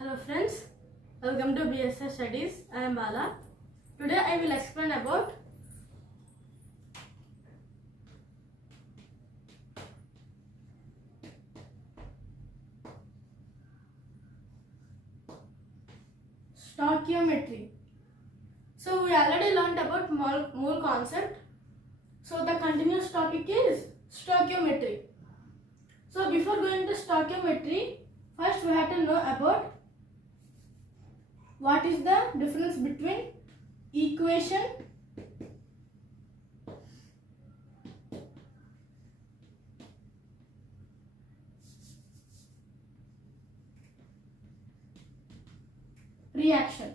Hello friends, welcome to BSS Studies. I am Bala. Today I will explain about stoichiometry. So we already learned about mole concept. So the continuous topic is stoichiometry. So before going to stoichiometry, first we have to know about what is the difference between equation reaction.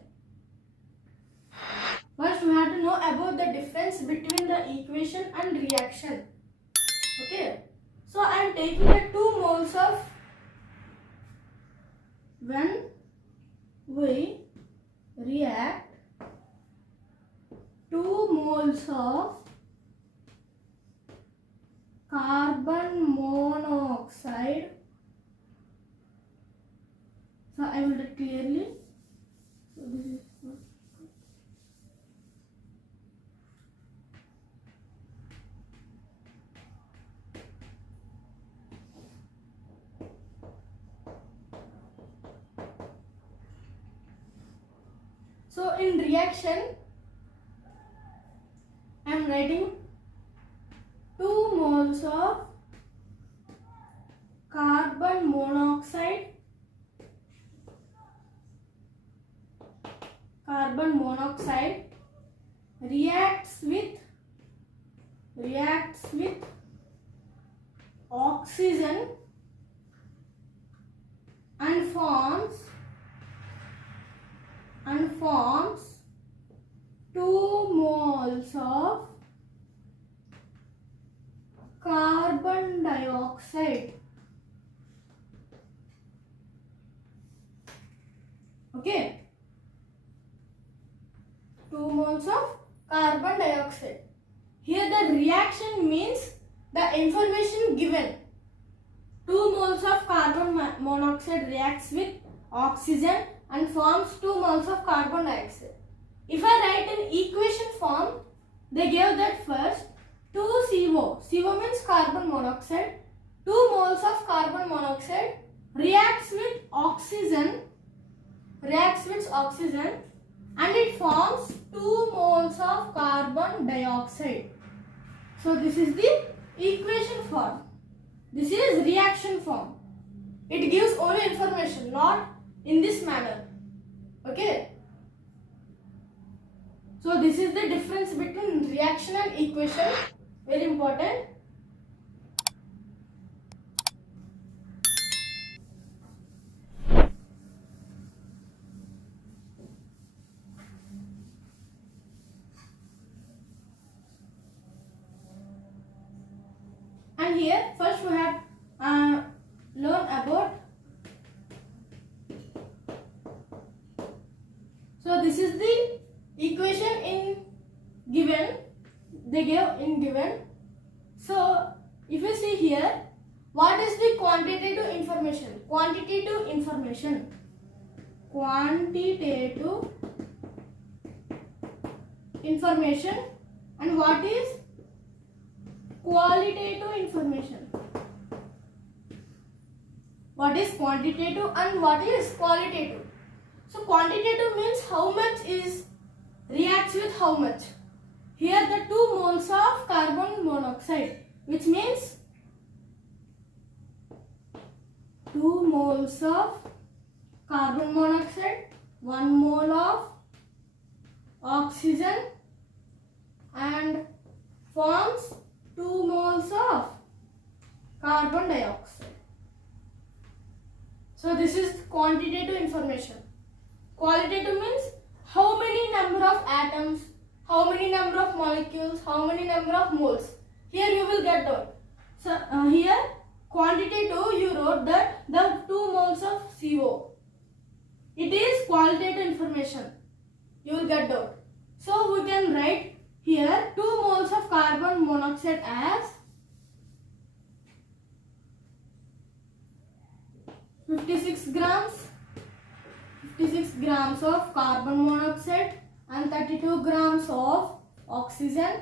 First we have to know about the difference between the equation and reaction. Okay. So I am taking the 2 moles of, when we react 2 moles of carbon monoxide. So I will write clearly. So this is so in reaction I am writing 2 moles of carbon monoxide reacts with oxygen and forms 2 moles of carbon dioxide. Okay, 2 moles of carbon dioxide. Here the reaction means the information given. 2 moles of carbon monoxide reacts with oxygen and forms 2 moles of carbon dioxide. If I write in equation form, they gave that first 2CO. CO means carbon monoxide. 2 moles of carbon monoxide reacts with oxygen and it forms 2 moles of carbon dioxide. So this is the equation form. This is reaction form. It gives only information, not in this manner. Okay. So this is the difference between reaction and equation. Very important. And here first we have learn about. So this is the equation in given. They gave in given. So if you see here, what is the quantitative information? Quantitative information and what is qualitative information? What is quantitative and what is qualitative? So quantitative means how much is reacts with how much. Here the 2 moles of carbon monoxide, which means 2 moles of carbon monoxide, 1 mole of oxygen and forms 2 moles of carbon dioxide. So this is quantitative information. Qualitative means how many number of atoms, how many number of molecules, how many number of moles. Here you will get that. So here quantitative you wrote that the 2 moles of CO. It is qualitative information. You will get that. So we can write here 2 moles of carbon monoxide as 56 grams grams of carbon monoxide and 32 grams of oxygen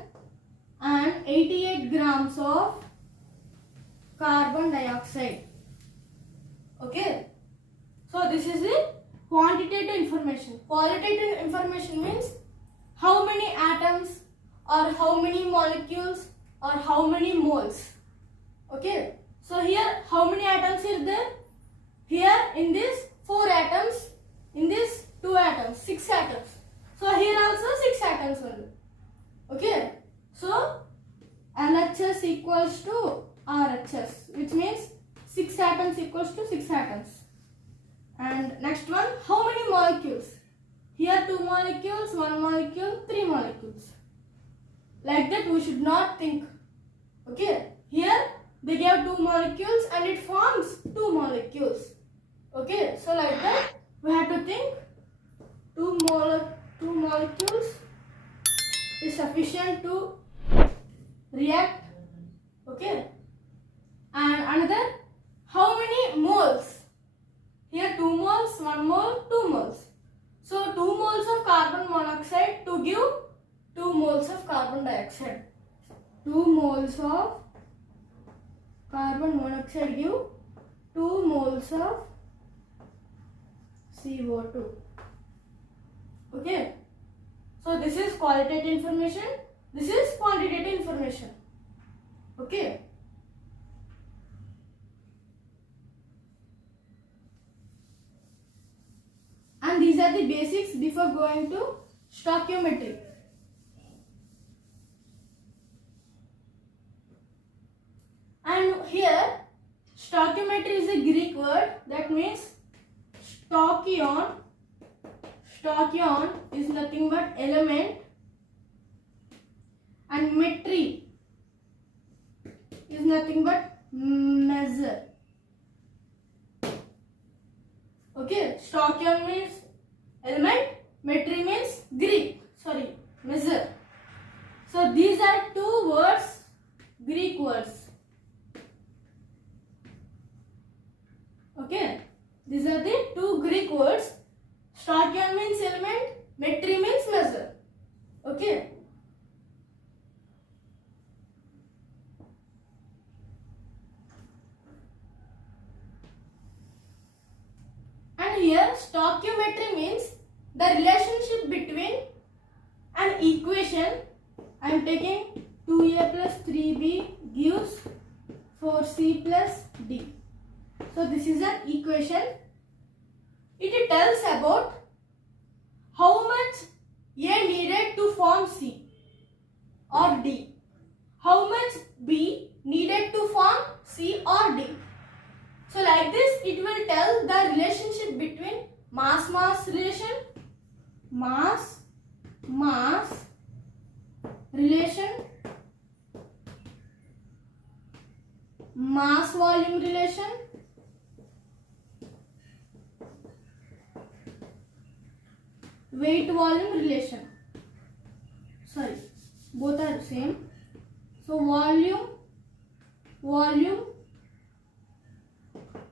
and 88 grams of carbon dioxide. Okay. So this is the quantitative information. Qualitative information means how many atoms or how many molecules or how many moles. Okay. So here how many atoms are there? Here in this 4 atoms, in this 2 atoms, 6 atoms. So here also 6 atoms only. Okay. So LHS equals to RHS, which means 6 atoms equals to 6 atoms. And next one, how many molecules? Here 2 molecules, 1 molecule, 3 molecules. Like that we should not think. Okay. Here they gave 2 molecules and it forms 2 molecules. Okay. So like that we have to think 2 molecules is sufficient to react. Okay. And another, how many moles? Here 2 moles, 1 mole, 2 moles. So 2 moles of carbon monoxide to give 2 moles of carbon dioxide. 2 moles of carbon monoxide give 2 moles of CO2. Okay. So this is qualitative information. This is quantitative information. Okay. And these are the basics before going to stoichiometry. And here stoichiometry is a Greek word that means stoichion. Stoichion is nothing but element and metry is nothing but measure. Okay, stoichion means element, metry means measure. So these are 2 words, Greek words. Okay, these are the 2 Greek words. Stoichion means element, metry means measure. Okay. And here stoichiometry means the relationship between an equation. I am taking 2a plus 3b gives 4c plus d. So this is an equation. It tells about how much A needed to form C or D. How much B needed to form C or D. So like this it will tell the relationship between mass-mass relation, mass-mass relation, mass-volume relation, weight volume relation. Sorry, both are same. So volume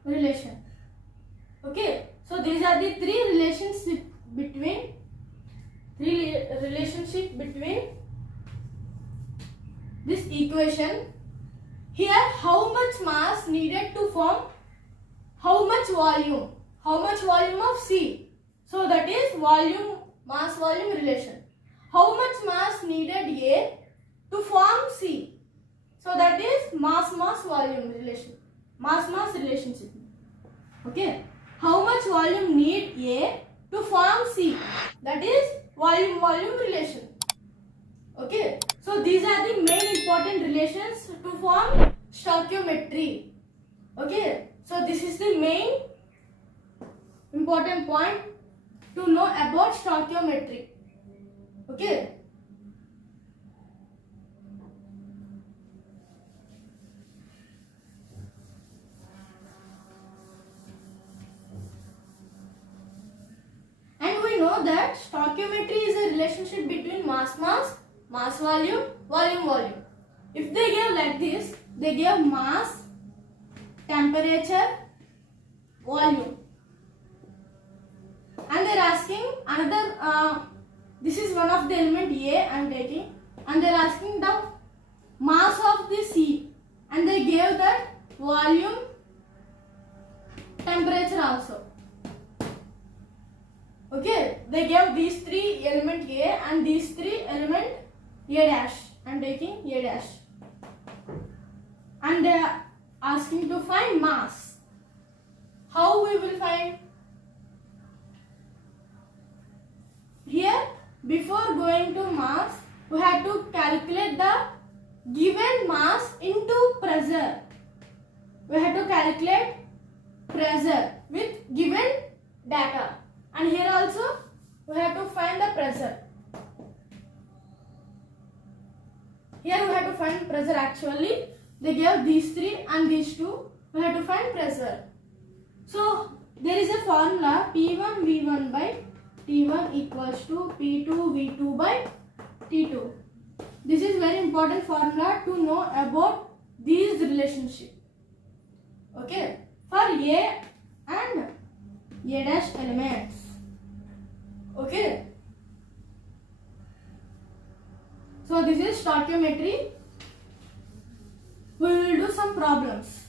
relation. Okay, so these are the 3 relationship between this equation. Here how much mass needed to form how much volume of C. So that is mass volume relation. How much mass needed A to form C. So that is mass volume relation. Mass relationship. Okay. How much volume need A to form C. That is volume relation. Okay. So these are the main important relations to form stoichiometry. Okay. So this is the main important point to know about stoichiometry. Okay. And we know that stoichiometry is a relationship between mass volume, volume. If they give like this, they give mass, temperature, volume. And they are asking another, this is one of the element A I am taking, and they are asking the mass of the C, and they gave that volume, temperature also. Okay, they gave these three element A and these three element A dash. I am taking A dash. And they are asking to find mass. How we will find? Here, before going to mass, we have to calculate the given mass into pressure. We have to calculate pressure with given data. And here also, we have to find the pressure. Here we have to find pressure actually. They gave these three and these two. We have to find pressure. So, there is a formula P1 V1 by T1 equals to P2 V2 by T2. This is very important formula to know about these relationship. Okay, for A and A dash elements. Okay. So this is stoichiometry. We will do some problems.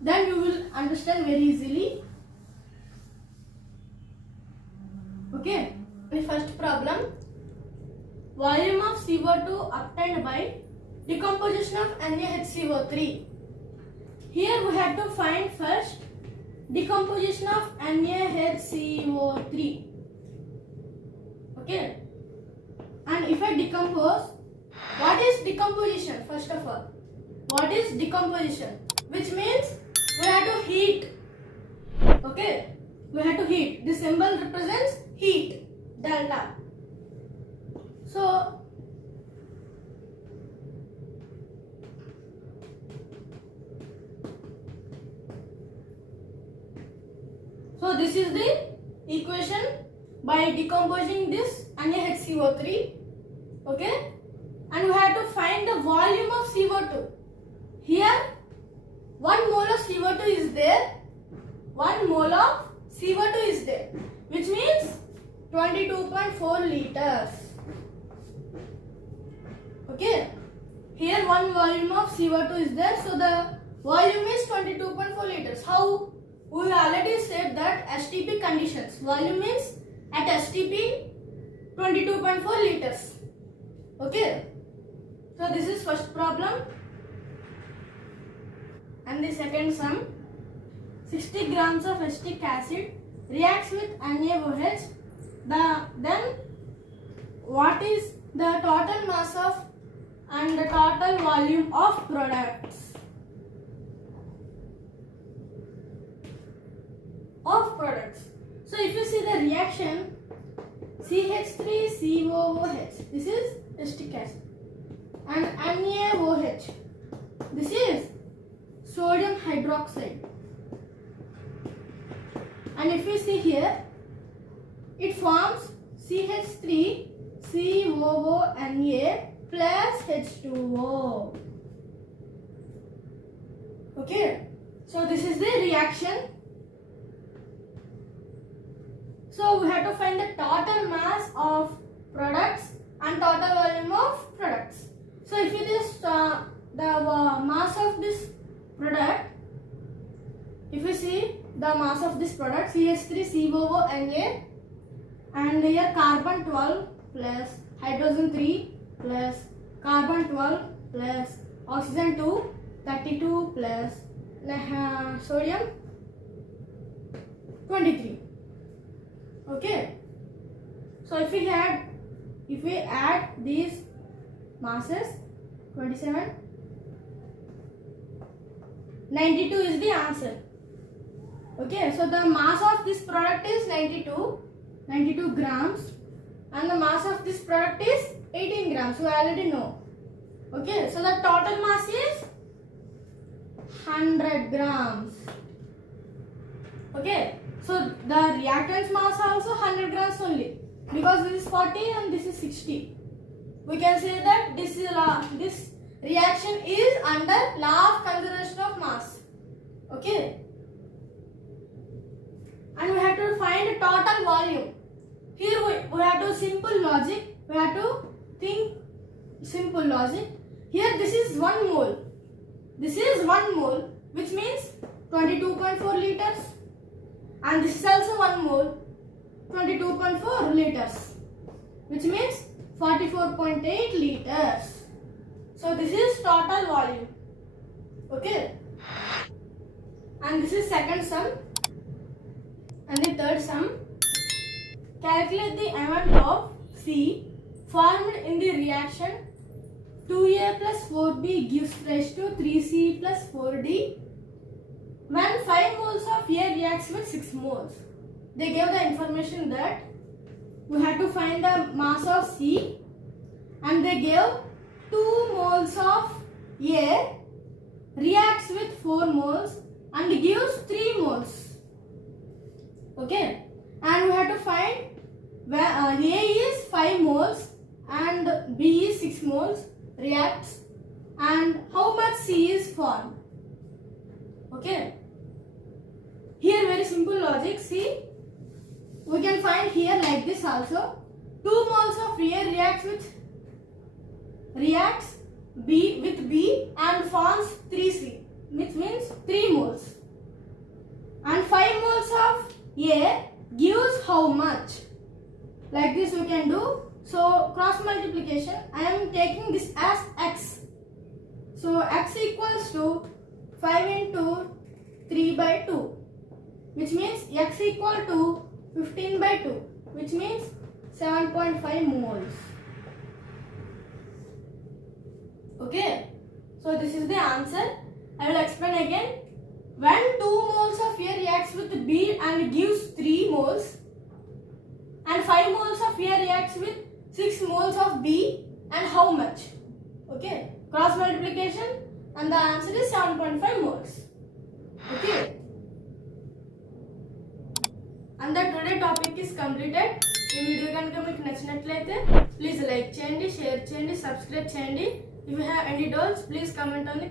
Then you will understand very easily. Okay. The first problem. Volume of CO2 obtained by decomposition of NaHCO3. Here we have to find first decomposition of NaHCO3. Okay. And if I decompose, what is decomposition first of all? What is decomposition? Which means we have to heat. Okay. We have to heat. This symbol represents heat. Delta. So this is the equation by decomposing this NaHCO3. Okay. And we have to find the volume of CO2. Here 1 mole of CO2 is there. 1 mole of CO2 is there. Which means 22.4 liters. Okay. Here 1 volume of CO2 is there. So the volume is 22.4 liters. How? We already said that STP conditions. Volume means at STP 22.4 liters. Okay. So this is first problem. And the second sum. 60 grams of acetic acid reacts with NaOH. Then what is the total mass of and the total volume of products? So if you see the reaction CH3COOH, this is acetic acid, and NaOH, this is sodium hydroxide. And if you see here, it forms CH3COONA plus H2O. Okay, so this is the reaction. So we have to find the total mass of products and total volume of products. So if it is the mass of this product, if you see the mass of this product CH3COONA, and here carbon 12 plus hydrogen 3 plus carbon 12 plus oxygen 2, 32 plus sodium 23. Okay. So if we add these masses, 27, 92 is the answer. Okay. So the mass of this product is 92 grams, and the mass of this product is 18 grams. We already know. Okay. So the total mass is 100 grams. Okay. So the reactant's mass also 100 grams only, because this is 40 and this is 60. We can say that this reaction is under law of conservation of mass. Okay. And we have to find total volume. Here we have to simple logic. We have to think simple logic. Here this is 1 mole. This is 1 mole, which means 22.4 liters. And this is also 1 mole, 22.4 liters, which means 44.8 liters. So this is total volume. Okay. And this is second sum. And the third sum. Calculate the amount of C formed in the reaction 2A plus 4B gives rise to 3C plus 4D when 5 moles of A reacts with 6 moles. They gave the information that we had to find the mass of C, and they gave 2 moles of A reacts with 4 moles and gives 3 moles. Okay, and we had to find where A is 5 moles and B is 6 moles reacts, and how much C is formed. Okay, here very simple logic. See, we can find here like this also. 2 moles of A reacts B with B and forms 3C, which means 3 moles. And 5 moles of A gives how much? Like this we can do. So cross multiplication, I am taking this as x. So x equals to 5 into 3 by 2, which means x equal to 15 by 2, which means 7.5 moles. Okay, so this is the answer. I will explain again. When 2 moles of A reacts with B and gives 3 moles, and 5 moles of A reacts with 6 moles of B, and how much? Okay, cross multiplication, and the answer is 7.5 moles. Okay, and the today topic is completed. ఈ video కనుక మీకు నచ్చినట్లయితే please like చేయండి, share చేయండి, subscribe చేయండి. If you have any doubts, please comment on the